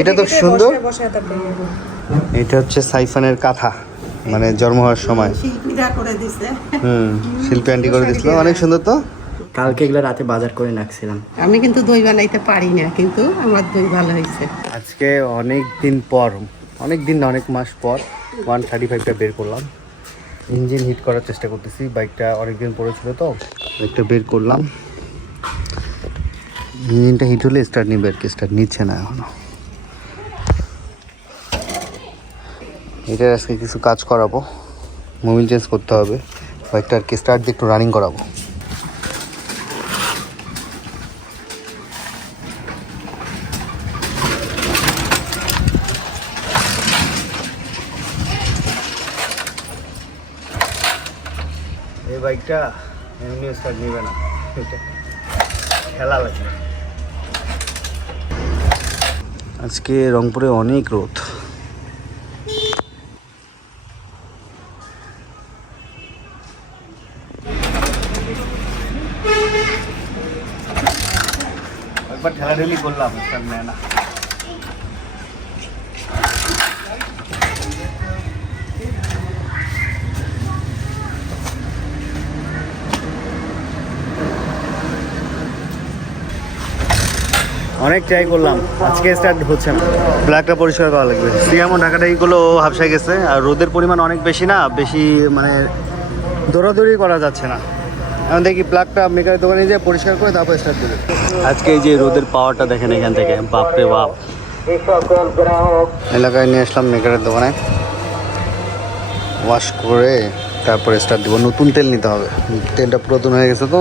এটা তো সুন্দর। তারপরে এটা হচ্ছে সাইফানের কাঁথা মানে জন্ম হওয়ার সময়। হুম শিল্পী আন্টি করে দিছিল। অনেক সুন্দর তো? কালকে এগুলো রাতে বাজার করে রাখছিলাম। আমি কিন্তু দই বানাইতে পারি না কিন্তু আমার দই ভালো হয়েছে। আজকে অনেক দিন পর অনেক দিন অনেক মাস পর ওয়ান থার্টি ফাইভটা বের করলাম। ইঞ্জিন হিট করার চেষ্টা করতেছি বাইকটা অনেক দিন পড়েছিল তো। বাইকটা বের করলাম। ইঞ্জিনটা হিট হলে স্টার্ট নিবে আর কি স্টার্ট নিচ্ছে না এখনও। এটা আজকে কিছু কাজ করাবো। মোবিল চেঞ্জ করতে হবে। বাইকটা আর কি স্টার্ট দিয়ে একটু রানিং করাবো। এই বাইকটা এমনি স্টার্ট নেবে না। খেলা লাগে আজকে রংপুরে অনেক রোদ। একবার ঠেলাঠেলি করলাম নেয় না। অনেক ট্রাই করলাম আজকে স্টার্ট হচ্ছে না। ব্ল্যাকটা পরিষ্কার করা লাগবে। সিয়ামও ঢাকাটাই গুলো হাফসায় গেছে আর রোদের পরিমাণ অনেক বেশি না বেশি মানে দৌড়াদৌড়ি করা যাচ্ছে না। এখন দেখি প্লাগটা মেকারের দোকানে যেয়ে পরিষ্কার করে তারপর স্টার্ট দেবে আজকে এই যে রোদের পাওয়ারটা দেখেন এখান থেকে বাপরে বাপ। এলাকায় নিয়ে আসলাম মেকারের দোকানে। ওয়াশ করে তারপরে স্টার্ট দিব। নতুন তেল নিতে হবে। তেলটা পুরাতন হয়ে গেছে তো।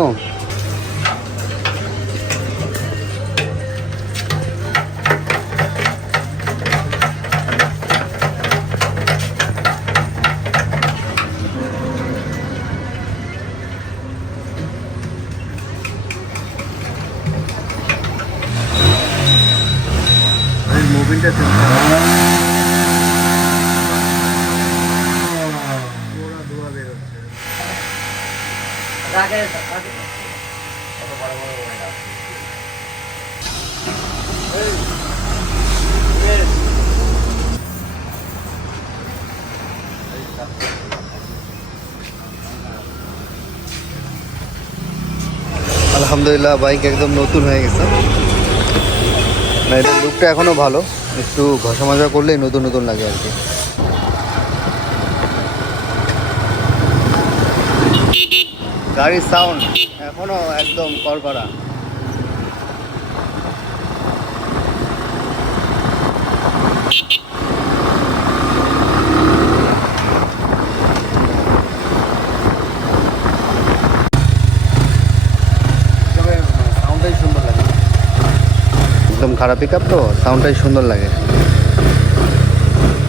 আলহামদুলিল্লাহ বাইক একদম নতুন হয়ে গেছে। না এটার লুকটা এখনও ভালো। একটু ঘষা মাজা করলেই নতুন নতুন লাগে আর কি। গাড়ির সাউন্ড এখনও একদম করকরা সাউন্ডটাই সুন্দর লাগে একদম খারাপ পিক তো সাউন্ডটাই সুন্দর লাগে।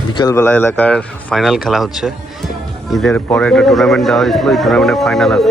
বিকেলবেলা এলাকার ফাইনাল খেলা হচ্ছে। ঈদের পরে একটা টুর্নামেন্ট দেওয়া হয়েছিল এই টুর্নামেন্টের ফাইনাল আছে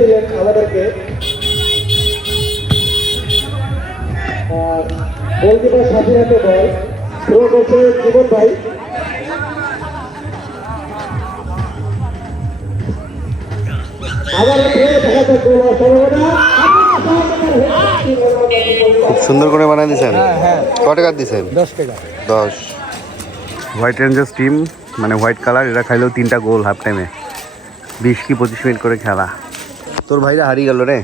দিলেন আমাদেরকে। গোলকিপার থ্রো করছে জীবন ভাই। সুন্দর করে বানিয়ে দিয়েছেন ক টাকা দিয়েছেন দশ টাকা। দশ। হোয়াইট রেঞ্জার্স টিম মানে হোয়াইট কালার এরা খাইলেও তিনটা গোল হাফ টাইমে বিশ কি পঁচিশ মিনিট করে খেলা। তোর ভাইরা হারিয়ে গেল রে।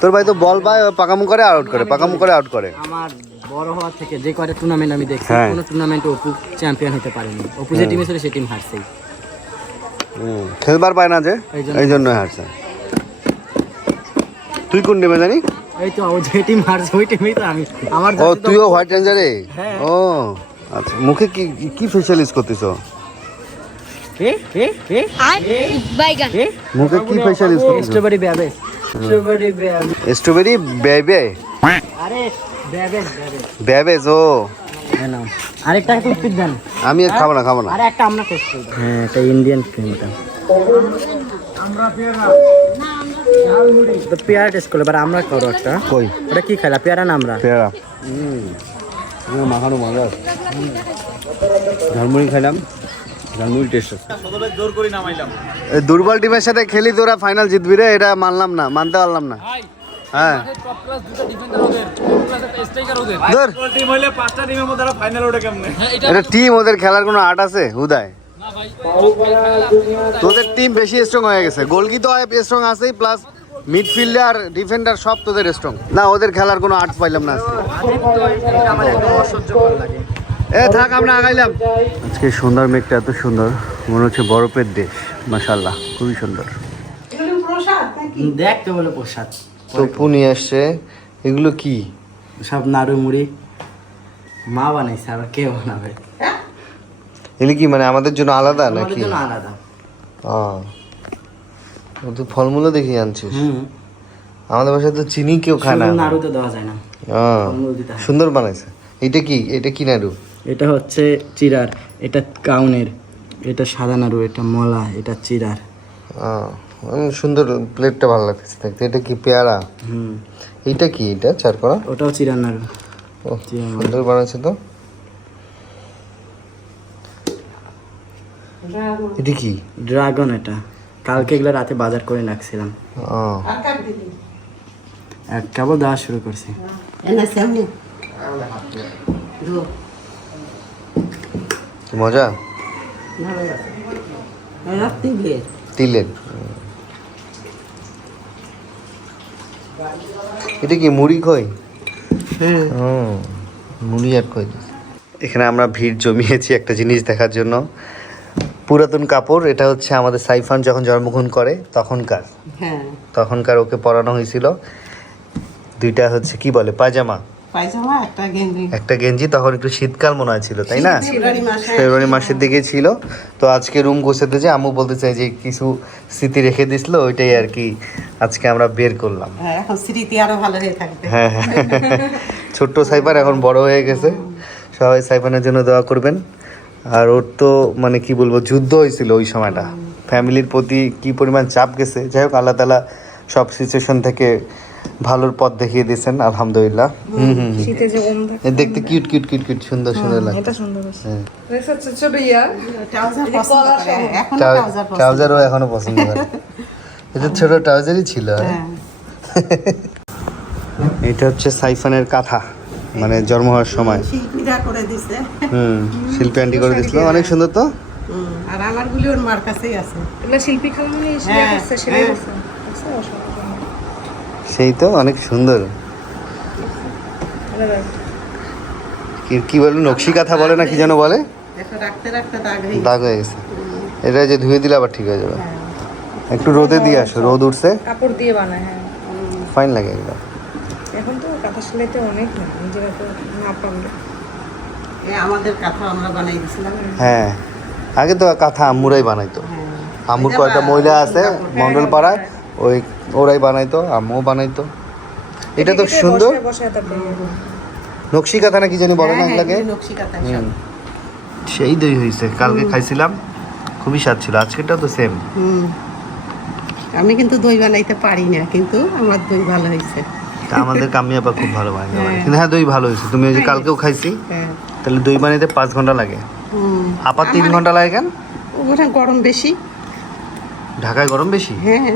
তোর ভাই তো বল পায় পাকামু করে আউট করে পাকামু করে আউট করে। আমার বড় হওয়া থেকে যে কয়টা টুর্নামেন্ট আমি দেখছি হ্যাঁ। কোনো টুর্নামেন্টে অপু চ্যাম্পিয়ন হতে পারেনি। অপু যে টিমে ছিল টিম হারছেই। হুম, খেলবার পায় না যে এই জন্য। হারছে। তুই কোন টিমে জানি এই তো ও যে টিম হারছে ওই টিমই তো আমি। আমার ও তুইও হোয়াইট রেঞ্জারে। ও আচ্ছা মুখে কি কি ফেশিয়াল ইউজ করতেছো কে কে কে বাইগান। মুখে কি ফেশিয়াল ইউজ স্ট্রবেরি ব্যাবে। স্ট্রবেরি স্ট্রবেরি বেবে আরে ও হ্যাঁ নাও। আরেকটা টুথপিক দেন। আমি খাব না খাব না। আরে একটা আমরা হ্যাঁ এটা ইন্ডিয়ান ক্রিম এটা তো পেয়ারা টেস্ট করলে এবার আমরা করো একটা। কই? ওটা কি খাইলা? পেয়ারা না আমরা? পেয়ারা। হুম। মাখানো মজা ঝালমুড়ি খাইলাম। টেস্ট দুর্বল টিমের সাথে খেলি তোরা ফাইনাল জিতবি রে এটা মানলাম না মানতে পারলাম না। হ্যাঁ। এটা টিম ওদের খেলার কোনো আর্ট আছে? হুদায়। তোদের টিম বেশি স্ট্রং হয়ে গেছে। গোলকি তো স্ট্রং আছেই প্লাস মিডফিল্ডে আর ডিফেন্ডার সব তোদের স্ট্রং না ওদের খেলার কোনো আর্ট পাইলাম না আজকে মেঘটা এত সুন্দর মনে হচ্ছে বরফের দেশ মাশাল্লাহ খুবই সুন্দর। দেখতে বলে প্রসাদ। তপু নিয়ে আসছে এগুলো কি? সব নাড়ু মুড়ি। মা বানাইছে আবার কে বানাবে? এগুলো কি মানে আমাদের জন্য আলাদা নাকি? আলাদা। ও তো ফলমূলও দেখে আনছিস? আমাদের বাসায় তো চিনি কেউ খায় না। নাড়ু তো দেওয়া যায় না। সুন্দর বানাইছে। এটা কি? এটা কি নাড়ু? এটা হচ্ছে চিরার এটা কাউনের এটা সাদা নাড়ু এটা মলা এটা চিরার। সুন্দর প্লেটটা ভালো লাগছে দেখতে। এটা কি পেয়ারা? হুম। এইটা কি? এটা চার করা? ওটাও চিরার নাড়ু সুন্দর বানাইছে তো। এটা কি? ড্রাগন এটা। কালকে এগুলো রাতে বাজার করে রাখছিলাম। কেবল দেওয়া শুরু করছি। এনে সামনে। দো কি মজা? তিলের। এটা কি মুড়ি খই? মুড়ি আর খই। এখানে আমরা ভিড় জমিয়েছি একটা জিনিস দেখার জন্য। পুরাতন কাপড় এটা হচ্ছে আমাদের সাইফান যখন জন্মগ্রহণ করে তখনকার। হ্যাঁ। তখনকার ওকে পরানো হয়েছিল। দুইটা হচ্ছে কি বলে পায়জামা পায়জামা একটা গেঞ্জি। একটা গেঞ্জি তখন একটু শীতকাল মনে হয়েছিল তাই না? ফেব্রুয়ারি মাসের দিকে ছিল। তো আজকে রুম গোছাতে যে আম্মু বলতে চাই যে কিছু স্মৃতি রেখে দিছিল ওইটাই আর কি আজকে আমরা বের করলাম। হ্যাঁ, এখন স্মৃতি আরও ভালো হয়ে থাকবে। হ্যাঁ হ্যাঁ। ছোট্ট সাইফার এখন বড় হয়ে গেছে। সবাই সাইফানের জন্য দোয়া করবেন। আর ওর তো মানে কি বলব যুদ্ধ হয়েছিল ওই সময়টা। ফ্যামিলির প্রতি কি পরিমাণ চাপ গেছে? যাই হোক আল্লাহ তালা সব সিচুয়েশন থেকে ভালোর পথ দেখিয়ে দিয়েছেন আলহামদুলিল্লাহ। শীতে যে দেখতে কিউট কিউট কিউট কিউট সুন্দর সুন্দর লাগে এটা সুন্দর হয়েছে হ্যাঁ। দেখছ ছোট ইয়া। ট্রাউজার পছন্দ করে এখন ট্রাউজারও এখনও পছন্দ করে। এটা ছোট ট্রাউজারই ছিল হ্যাঁ। এটা হচ্ছে সাইফানের কাঁথা মানে জন্ম হওয়ার সময়। শিল্পীরা করে দিছে। হুম শিল্পী আন্টি করে দিছিল অনেক সুন্দর তো। আর আমার গুলি ওর মার কাছেই আছে। এগুলো শিল্পী খালামনি সেলাই হ্যাঁ, করছে সেলাই হ্যাঁ। করছে। দেখছ? অসাধারণ। সেই তো অনেক সুন্দর। কি কি বলে নকশি কাঁথা বলে না কি যেন বলে? দেখো রাখতে রাখতে দাগ হয়ে গেছে। এটা যে ধুয়ে দিলে আবার ঠিক হয়ে যাবে। একটু রোদে দিয়ে আসো রোদ উঠছে। কাপড় দিয়ে বানায় হ্যাঁ। ফাইন লাগে এগুলো। এখন তো কাঁথা সেলাইতে অনেক নিজেরা তো না পারলে। আমাদের কাঁথা আমরা বানাই দিছিলাম হ্যাঁ। আগে তো কাঁথা আম্মুরাই বানাইতো। হ্যাঁ। আম্মুর কয়েকটা মহিলা আছে মন্ডল পাড়ায় ওই ওরাই বানাইতো আম্মুও বানাইতো। এটা তো সুন্দর। নকশি কাঁথা না কি জানি বলে না হ্যাঁ, হ্যাঁ, সব। সেই দই হয়েছে কালকে খাইছিলাম খুবই স্বাদ ছিল। আজকেরটাও তো সেম হুম। আমি কিন্তু দই বানাইতে পারি না কিন্তু আমার দই ভালো হয়েছে তা আমাদের কামি আপা খুব ভালো বানায় হ্যাঁ। কিন্তু হ্যাঁ দই ভালো হয়েছে তুমি ওই যে কালকেও খাইছি তাহলে দই বানাইতে পাঁচ ঘণ্টা লাগে। হুম। আপা তিন ঘণ্টা লাগে কেন? ওখানে গরম বেশি। ঢাকায় গরম বেশি? হ্যাঁ।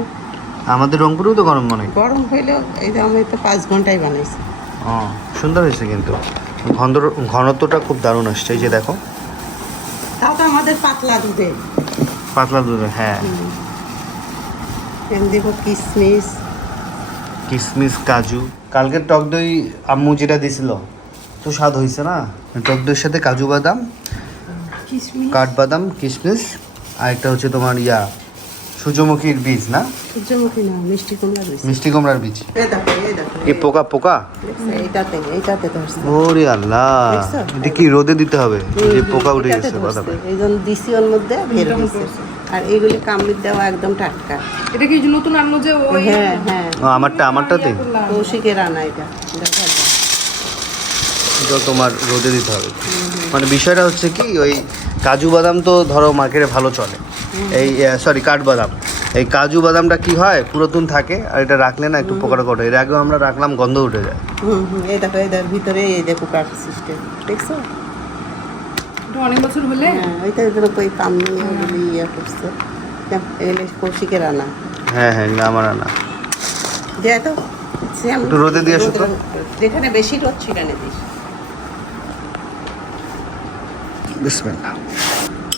আমাদের রংপুরেও তো গরম মনে হয়। গরম হইলেও এই যে আমি তো পাঁচ ঘন্টায় বানাইছি। ও সুন্দর হয়েছে কিন্তু। ঘন ঘনত্বটা খুব দারুণ আসছে এই যে দেখো। তাও তো আমাদের পাতলা দুধে। পাতলা দুধে হ্যাঁ। দিব কিশমিশ কিশমিশ কাজু। কালকের টক দই আম্মু যেটা দিছিল তো স্বাদ হয়েছে না? টক দইয়ের সাথে কাজু বাদাম কাঠবাদাম কিশমিশ আর একটা হচ্ছে তোমার ইয়া সূর্যমুখীর বীজ না? সূর্যমুখী না মিষ্টি কুমড়া রয়েছে মিষ্টি কুমড়ার বীজ। এই দেখো এই দেখো কি পোকা পোকা? এইটাতে এইটাতে ধরছে। ওরে আল্লাহ এটা কি রোদে দিতে হবে? যে পোকা উঠে গেছে ধরছে। বাদামে এই জন্য দিছি ওর মধ্যে বের আর এইগুলি কামড়ির দেওয়া একদম টাটকা। এটা কি নতুন আনলো যে ওই হ্যাঁ হ্যাঁ। ও, আমারটা আমারটাতে? কৌশিকের আনা এটা। দেখা এটা তোমার রোদে দিতে হবে। মানে বিষয়টা হচ্ছে কি ওই কাজু বাদাম তো ধরো মার্কেটে ভালো চলে। এই সরি কাঠবাদাম এই কাজু বাদামটা কি হয় পুরাতন থাকে আর এটা রাখলে না একটু পোকাটা কটে এর আগেও আমরা রাখলাম গন্ধ উঠে যায়। হুম হুম এই দেখো এই ভিতরে এই দেখো কাঠ সিস্টেম দেখছ? অনেক বছর হলে? হ্যাঁ ওইটা এগুলো ওগুলি ইয়ে করছে। দেখ, এগুলো কৌশিকের আনা। হ্যাঁ হ্যাঁ আমার আনা। যে তো সেম রোদে দিয়ে। যেখানে বেশি রোদ সেখানে দিস। বিসমিল্লাহ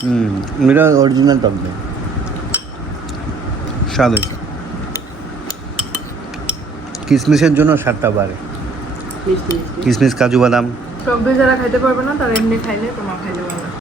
হুম এটা অরিজিনাল টক দই স্বাদ হয়েছে কিশমিশের জন্য স্বাদটা বাড়ে কিশমিশ কাজু বাদাম টক দই যারা খাইতে পারবে না তারা এমনি খাইলে তোমার খাইলে ভালো